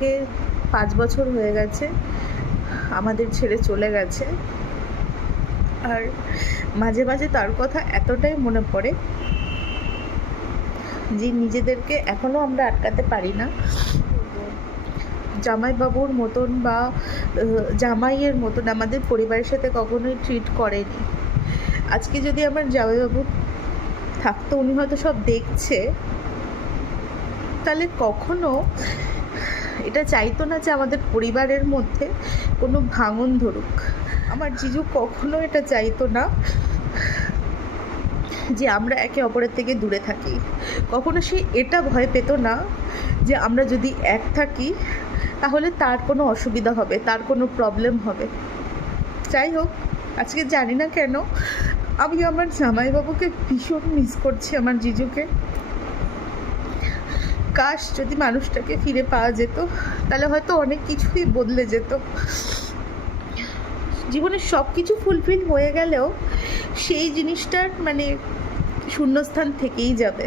থেকে 5 বছর হয়ে গেছে আমাদের ছেড়ে চলে গেছে। আর মাঝে মাঝে তার কথা এতটাই মনে পড়ে যে নিজেদেরকে এখনও আমরা আটকাতে পারি না। জামাইবাবুর মতন বা জামাইয়ের মতন আমাদের পরিবারের সাথে কখনোই ট্রিট করেনি। আজকে যদি আমার জামাইবাবু থাকতো, উনি হয়তো সব দেখছে, তাহলে কখনো এটা চাইতো না যে আমাদের পরিবারের মধ্যে কোনো ভাঙন ধরুক। আমার জিজু কখনো এটা চাইতো না যে আমরা একে অপরের থেকে দূরে থাকি। কখনো সে এটা ভয় পেত না যে আমরা যদি এক থাকি তাহলে তার কোনো অসুবিধা হবে, তার কোনো প্রবলেম হবে। যাই হোক, আজকে জানি না কেন আমি আমার জামাইবাবুকে ভীষণ মিস করছি, আমার জিজুকে। কাশ যদি মানুষটাকে ফিরে পাওয়া যেত, তাহলে হয়তো অনেক কিছুই বদলে যেত। জীবনের সব কিছু ফুলফিল হয়ে গেলেও সেই জিনিসটার শূন্যস্থান থেকেই যাবে।